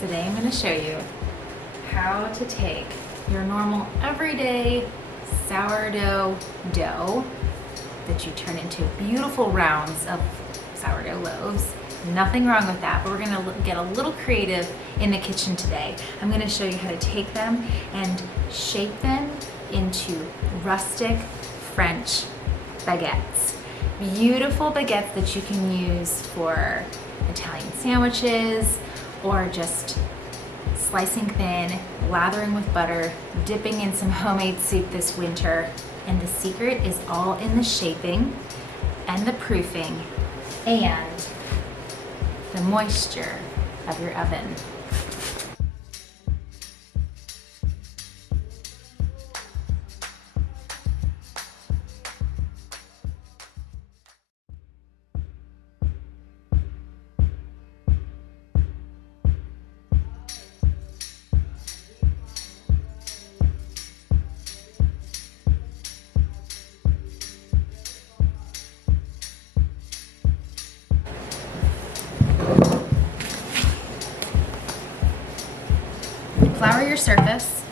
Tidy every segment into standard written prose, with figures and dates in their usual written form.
Today I'm going to show you how to take your normal everyday sourdough dough that you turn into beautiful rounds of sourdough loaves. Nothing wrong with that, but we're going to get a little creative in the kitchen today. I'm going to show you how to take them and shape them into rustic French baguettes. Beautiful baguettes that you can use for Italian sandwiches or just slicing thin, lathering with butter, dipping in some homemade soup this winter. And the secret is all in the shaping and the proofing and the moisture of your oven. Flour your surface.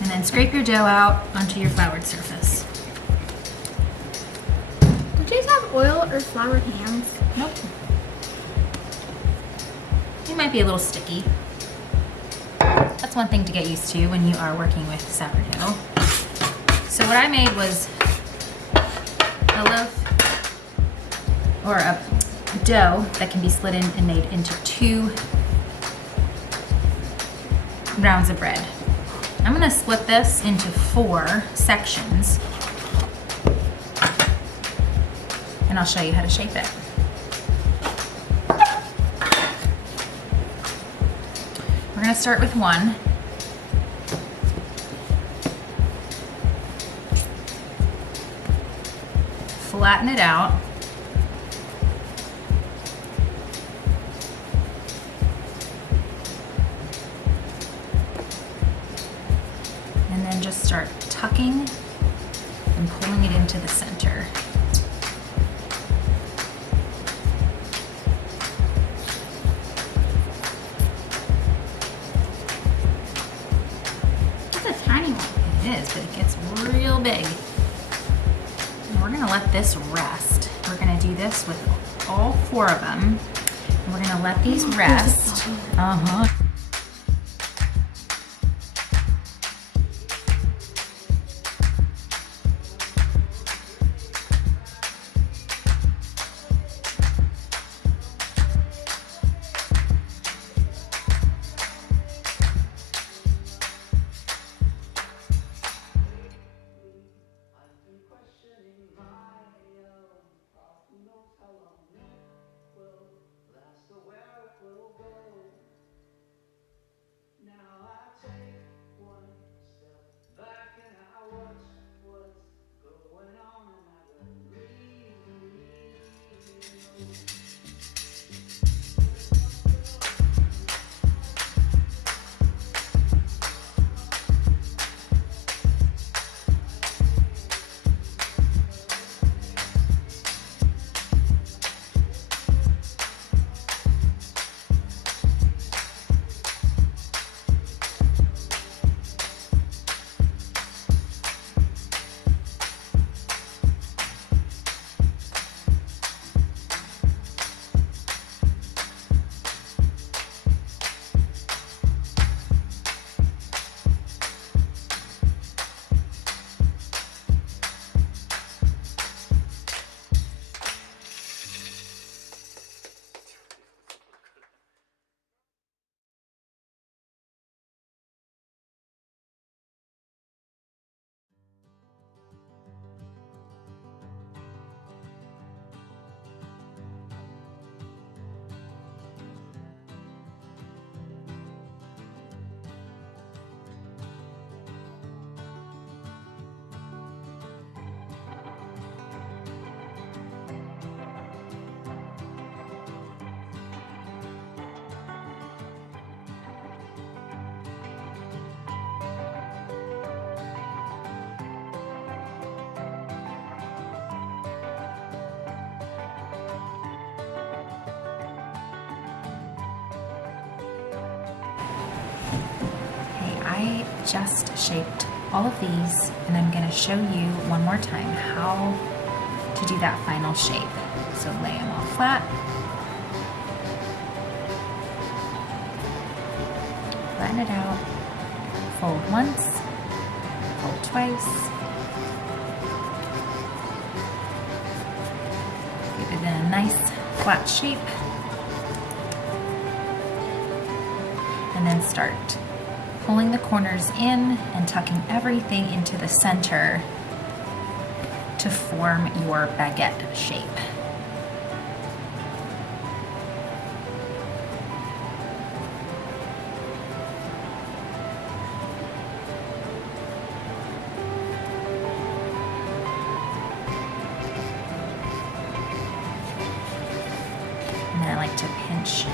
And then scrape your dough out onto your floured surface. Do you guys have oil or flour hands? Nope. You might be a little sticky. That's one thing to get used to when you are working with sourdough. So what I made was a loaf or a dough that can be slid in and made into 2 rounds of bread. I'm going to split this into 4 sections and I'll show you how to shape it. We're going to start with 1. Flatten it out. And then just start tucking and pulling it into the center. It's a tiny one. It is, but it gets real big. And we're gonna let this rest. We're gonna do this with all 4 of them. And we're gonna let these rest. I just shaped all of these, and I'm gonna show you one more time how to do that final shape. So lay them all flat. Flatten it out. Fold once, fold twice. Give it a nice flat shape. And then start pulling the corners in and tucking everything into the center to form your baguette shape. And then I like to pinch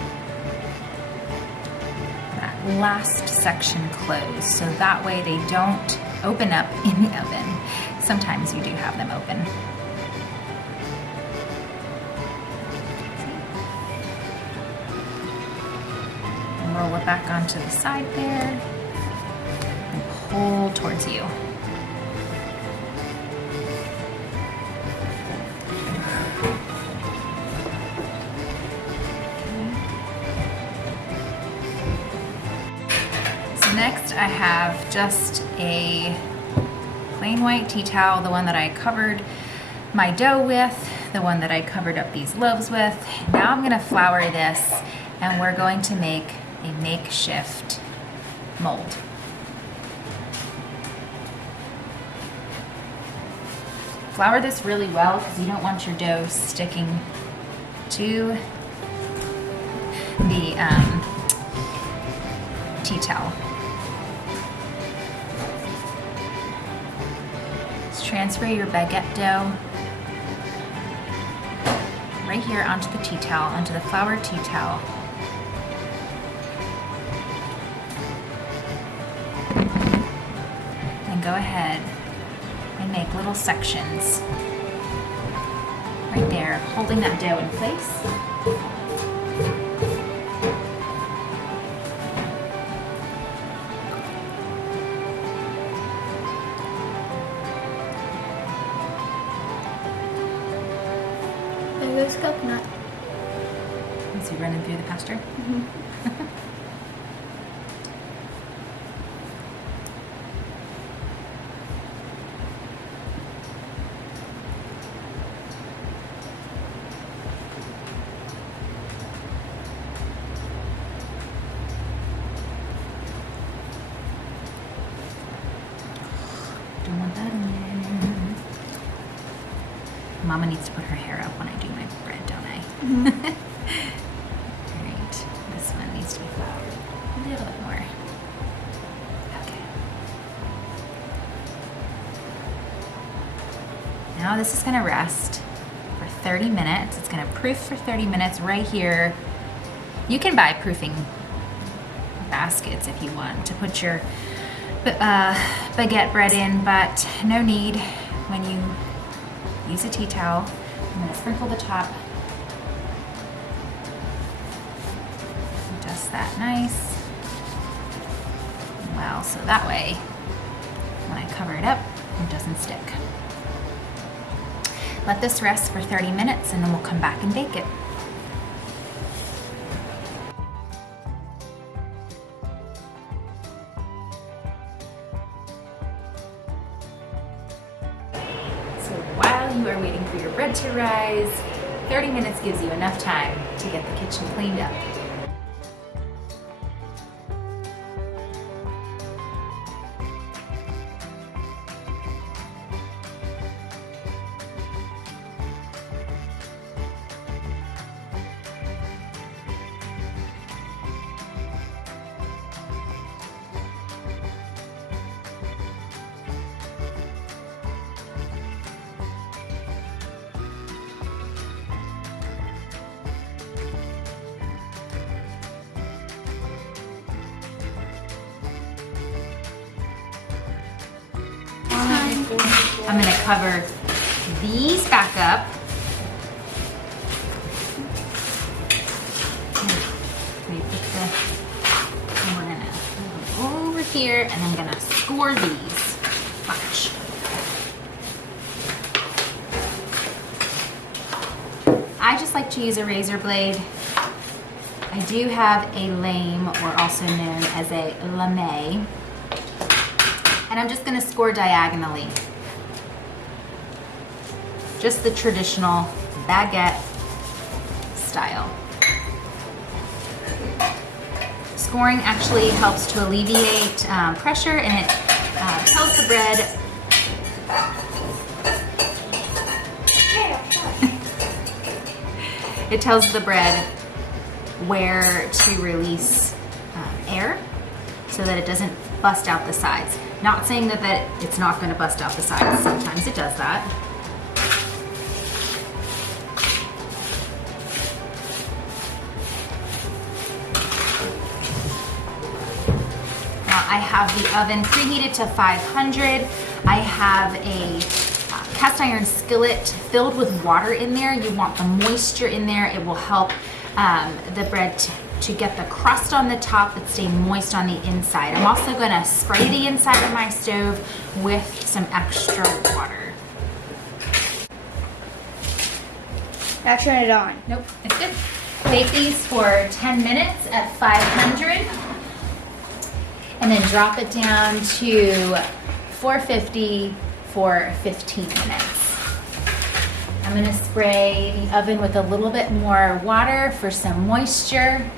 that last section closed so that way they don't open up in the oven. Sometimes you do have them open. And roll it back onto the side there and pull towards you. Next, I have just a plain white tea towel, the one that I covered my dough with, the one that I covered up these loaves with. Now I'm gonna flour this, and we're going to make a makeshift mold. Flour this really well because you don't want your dough sticking to the tea towel. Transfer your baguette dough right here onto the tea towel, onto the floured tea towel. And go ahead and make little sections right there, holding that dough in place. There's coconut. Is he running through the pasture? Mm-hmm. Don't want that in there. Mama needs to put her hair up when I do my bread, don't I? Mm-hmm. Alright, this one needs to be floured a little bit more. Okay. Now this is gonna rest for 30 minutes. It's gonna proof for 30 minutes right here. You can buy proofing baskets if you want to put your baguette bread in, but no need when you use a tea towel. I'm going to sprinkle the top. Just that nice. Well, so that way, when I cover it up, it doesn't stick. Let this rest for 30 minutes and then we'll come back and bake it. While you are waiting for your bread to rise, 30 minutes gives you enough time to get the kitchen cleaned up. I'm gonna cover these back up. And we're gonna move over here and I'm gonna score these. Watch. I just like to use a razor blade. I do have a lame, or also known as a lame, and I'm just gonna score diagonally. Just the traditional baguette style. Scoring actually helps to alleviate pressure, and it tells the bread it tells the bread where to release air so that it doesn't bust out the sides. Not saying that it's not going to bust out the sides. Sometimes it does that. I have the oven preheated to 500. I have a cast iron skillet filled with water in there. You want the moisture in there. It will help the bread to get the crust on the top but stay moist on the inside. I'm also going to spray the inside of my stove with some extra water. Now turn it on. Nope, it's good. Bake these for 10 minutes at 500. And then drop it down to 450 for 15 minutes. I'm gonna spray the oven with a little bit more water for some moisture.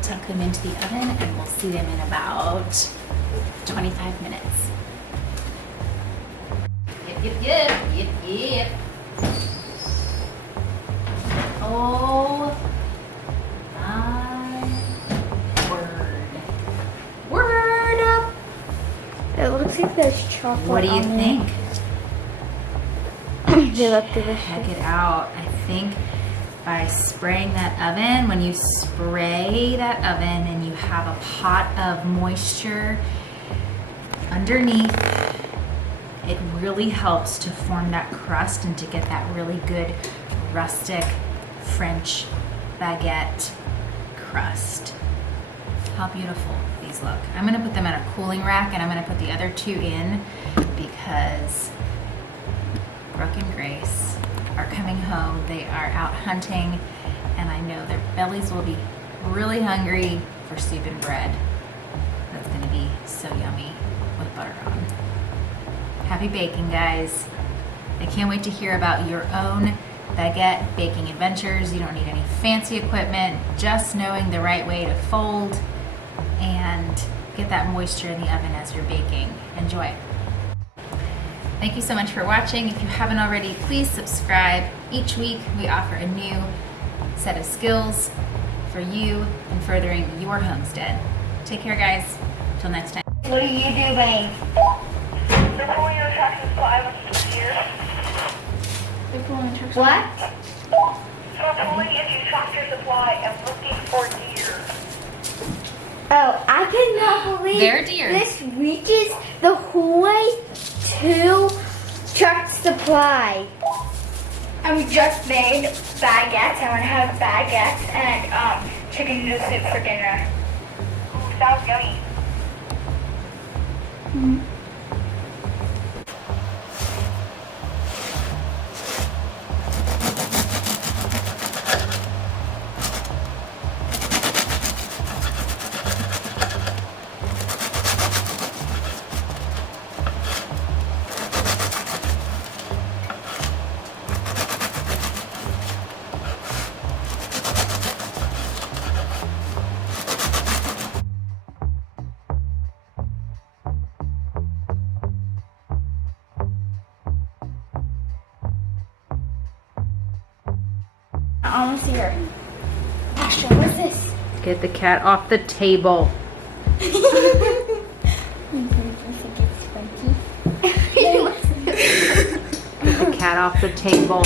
Tuck them into the oven and we'll see them in about 25 minutes. Yep. Oh. Word. It looks like there's chocolate. What do you on think? They look delicious. Check it out. I think by spraying that oven, when you spray that oven and you have a pot of moisture underneath, it really helps to form that crust and to get that really good rustic French baguette crust. How beautiful these look. I'm gonna put them in a cooling rack and I'm gonna put the other two in because Brooke and Grace are coming home. They are out hunting and I know their bellies will be really hungry for soup and bread. That's gonna be so yummy with butter on. Happy baking, guys. I can't wait to hear about your own baguette baking adventures. You don't need any fancy equipment, just knowing the right way to fold and get that moisture in the oven as you're baking. Enjoy. Thank you so much for watching. If you haven't already, please subscribe. Each week we offer a new set of skills for you in furthering your homestead. Take care, guys. Till next time. What do you do, babe? The pulling of the tractor supply was here. What? So I'm pulling into tractor supply and looking for deer. Oh, I cannot believe They're deer. this reaches the whole way to Truck Supply. And we just made baguettes. I'm gonna have baguettes and chicken noodle soup for dinner. Ooh, sounds yummy. I almost see her. Extra, what's this? Get the cat off the table. Get The cat off the table.